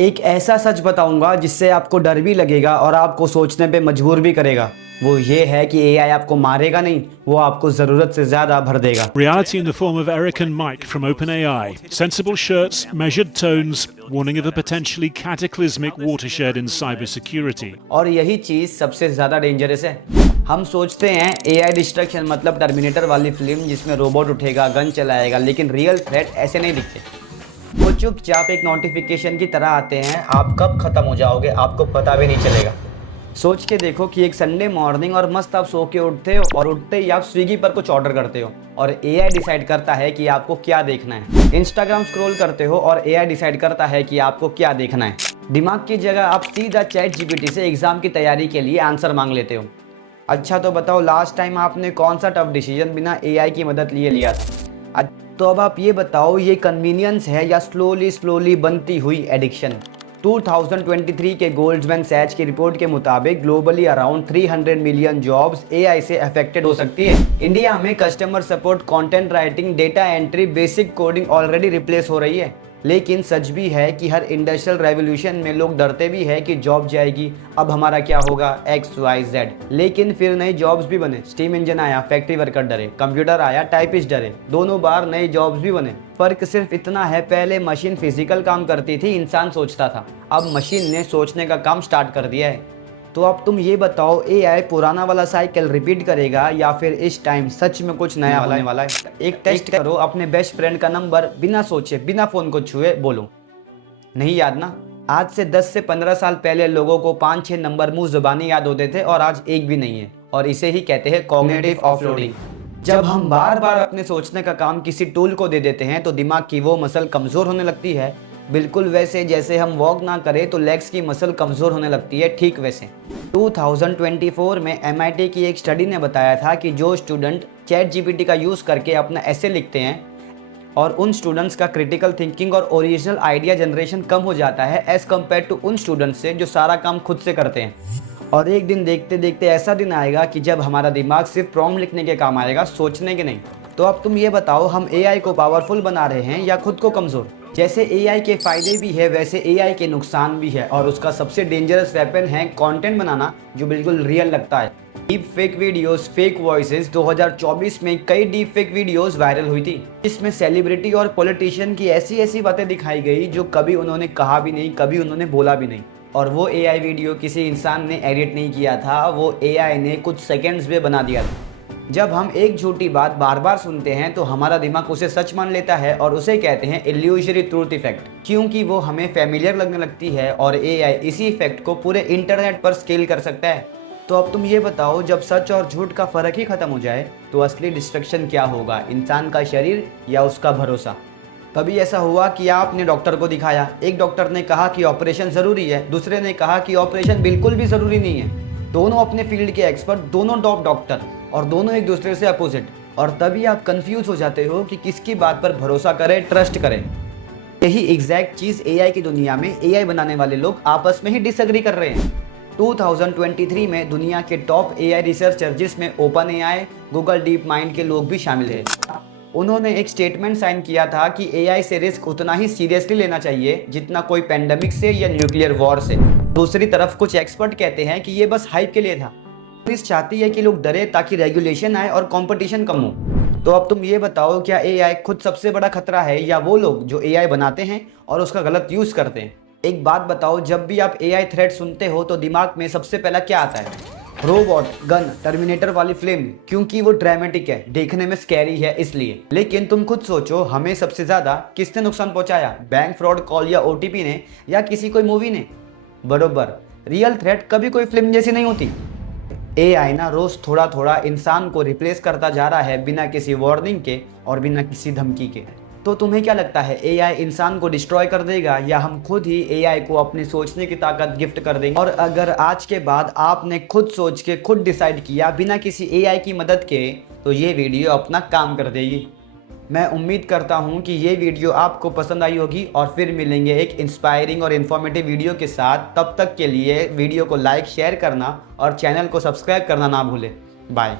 एक ऐसा सच बताऊंगा जिससे आपको डर भी लगेगा और आपको सोचने पे मजबूर भी करेगा। वो ये है कि एआई आपको मारेगा नहीं, वो आपको ज़रूरत से ज़्यादा भर देगा। Reality in the form of Eric and Mike from OpenAI. Sensible shirts, measured tones, warning of a potentially cataclysmic watershed in cybersecurity. और यही चीज़ सबसे ज़्यादा डेंजरस है। हम सोचते हैं एआई डिस्ट्रक्शन मतलब टर्मिनेटर वाली फिल्म जिसमें रोबोट उठेगा, गन चलाएगा, लेकिन रियल थ्रेट ऐसे नहीं दिखते। वो चुपचाप एक नोटिफिकेशन की तरह आते हैं, आप कब खत्म हो जाओगे आपको पता भी नहीं चलेगा। सोच के देखो कि एक संडे मॉर्निंग और मस्त आप सो के उठते हो और उठते ही आप स्विगी पर कुछ ऑर्डर करते हो और एआई डिसाइड करता है कि आपको क्या देखना है। इंस्टाग्राम स्क्रॉल करते हो और एआई डिसाइड करता है कि आपको क्या देखना है। दिमाग की जगह आप सीधा चैट जीपीटी से एग्जाम की तैयारी के लिए आंसर मांग लेते हो। अच्छा तो बताओ लास्ट टाइम आपने कौन सा टफ डिसीजन बिना एआई की मदद लिए लिया था? तो अब आप ये बताओ ये कन्वीनियंस है या स्लोली बनती हुई एडिक्शन। 2023 के गोल्डमैन सैच की रिपोर्ट के मुताबिक globally around 300 million jobs AI से अफेक्टेड हो सकती है। इंडिया में customer support, content writing, data entry, basic coding already replace हो रही है। लेकिन सच भी है कि हर इंडस्ट्रियल रेवोल्यूशन में लोग डरते भी है कि जॉब जाएगी, अब हमारा क्या होगा, XYZ। लेकिन फिर नई जॉब्स भी बने। स्टीम इंजन आया, फैक्ट्री वर्कर डरे, कंप्यूटर आया, टाइपिस्ट डरे, दोनों बार नई जॉब्स भी बने। फर्क सिर्फ इतना है, पहले मशीन फिजिकल काम करती थी, इंसान सोचता था, अब मशीन ने सोचने का काम स्टार्ट कर दिया है। तो अब तुम ये बताओ एआई पुराना वाला साइकिल रिपीट करेगा या फिर इस टाइम सच में कुछ नया होने वाला है? एक टेस्ट करो, अपने बेस्ट फ्रेंड का नंबर बिना सोचे, बिना फोन को छुए बोलो। नहीं याद ना? आज से 10 से 15 साल पहले लोगों को 5-6 नंबर मुंह जुबानी याद होते थे और आज एक भी नहीं है, और इसे ही कहते हैं कॉग्निटिव ऑफलोडिंग। जब हम बार बार अपने सोचने का काम किसी टूल को दे देते हैं तो दिमाग की वो मसल कमजोर होने लगती है। बिल्कुल वैसे जैसे हम वॉक ना करें तो लेग्स की मसल कमज़ोर होने लगती है, ठीक वैसे। 2024 में MIT की एक स्टडी ने बताया था कि जो स्टूडेंट चैट जीपीटी का यूज़ करके अपना ऐसे लिखते हैं और उन स्टूडेंट्स का क्रिटिकल थिंकिंग और ओरिजिनल आइडिया जनरेशन कम हो जाता है एज़ कम्पेयर टू उन स्टूडेंट्स से जो सारा काम खुद से करते हैं। और एक दिन देखते देखते ऐसा दिन आएगा कि जब हमारा दिमाग सिर्फ प्रॉम्प्ट लिखने के काम आएगा, सोचने के नहीं। तो अब तुम ये बताओ, हम एआई को पावरफुल बना रहे हैं या खुद को कमज़ोर? जैसे एआई के फ़ायदे भी है वैसे एआई के नुकसान भी है, और उसका सबसे डेंजरस वेपन है कंटेंट बनाना जो बिल्कुल रियल लगता है। Deep fake videos, fake voices. 2024 में कई डीप फेक वीडियोस वायरल हुई थी, इसमें सेलिब्रिटी और पॉलिटिशियन की ऐसी ऐसी बातें दिखाई गई जो कभी उन्होंने कहा भी नहीं, कभी उन्होंने बोला भी नहीं। और वो एआई वीडियो किसी इंसान ने एडिट नहीं किया था, वो एआई ने कुछ सेकेंड्स में बना दिया था। जब हम एक झूठी बात बार बार सुनते हैं तो हमारा दिमाग उसे सच मान लेता है और उसे कहते हैं इल्यूजरी ट्रूथ इफेक्ट, क्योंकि वो हमें फेमिलियर लगने लगती है। और एआई इसी इफेक्ट को पूरे इंटरनेट पर स्केल कर सकता है। तो अब तुम ये बताओ, जब सच और झूठ का फर्क ही खत्म हो जाए तो असली डिस्ट्रक्शन क्या होगा, इंसान का शरीर या उसका भरोसा? कभी ऐसा हुआ कि आपने डॉक्टर को दिखाया, एक डॉक्टर ने कहा कि ऑपरेशन ज़रूरी है, दूसरे ने कहा कि ऑपरेशन बिल्कुल भी ज़रूरी नहीं है। दोनों अपने फील्ड के एक्सपर्ट, दोनों टॉप डॉक्टर, और दोनों एक दूसरे से अपोजिट। और तभी आप कंफ्यूज हो जाते हो कि किसकी बात पर भरोसा करें, ट्रस्ट करें। यही एग्जैक्ट चीज़ एआई की दुनिया में एआई बनाने वाले लोग आपस में ही डिसएग्री कर रहे हैं। 2023 में दुनिया के टॉप एआई रिसर्चर, जिसमें open AI, Google deep mind के लोग भी शामिल थे, उन्होंने एक स्टेटमेंट साइन किया था कि एआई से रिस्क उतना ही सीरियसली लेना चाहिए जितना कोई पेंडेमिक से या न्यूक्लियर वॉर से। दूसरी तरफ कुछ एक्सपर्ट कहते हैं कि ये बस हाइप के लिए था। पुलिस चाहती है कि लोग डरे ताकि रेगुलेशन आए और कंपटीशन कम हो। तो अब तुम ये बताओ, क्या एआई खुद सबसे बड़ा खतरा है या वो लोग जो एआई बनाते हैं और उसका गलत यूज़ करते हैं? एक बात बताओ, जब भी आप एआई थ्रेट सुनते हो तो दिमाग में सबसे पहला क्या आता है? रोबोट, गन, टर्मिनेटर वाली फिल्म, क्योंकि वो ड्रामेटिक है, देखने में स्कैरी है इसलिए। लेकिन तुम खुद सोचो, हमें सबसे ज़्यादा किसने नुकसान पहुंचाया? बैंक फ्रॉड कॉल या OTP ने, या किसी कोई मूवी ने? बरोबर, रियल थ्रेट कभी कोई फिल्म जैसी नहीं होती। एआई ना रोज थोड़ा थोड़ा इंसान को रिप्लेस करता जा रहा है, बिना किसी वार्निंग के और बिना किसी धमकी के। तो तुम्हें क्या लगता है, एआई इंसान को डिस्ट्रॉय कर देगा या हम खुद ही एआई को अपनी सोचने की ताकत गिफ्ट कर देंगे? और अगर आज के बाद आपने खुद सोच के खुद डिसाइड किया बिना किसी एआई की मदद के, तो ये वीडियो अपना काम कर देगी। मैं उम्मीद करता हूँ कि ये वीडियो आपको पसंद आई होगी, और फिर मिलेंगे एक इंस्पायरिंग और इन्फॉर्मेटिव वीडियो के साथ। तब तक के लिए वीडियो को लाइक, शेयर करना और चैनल को सब्सक्राइब करना ना भूलें। बाय।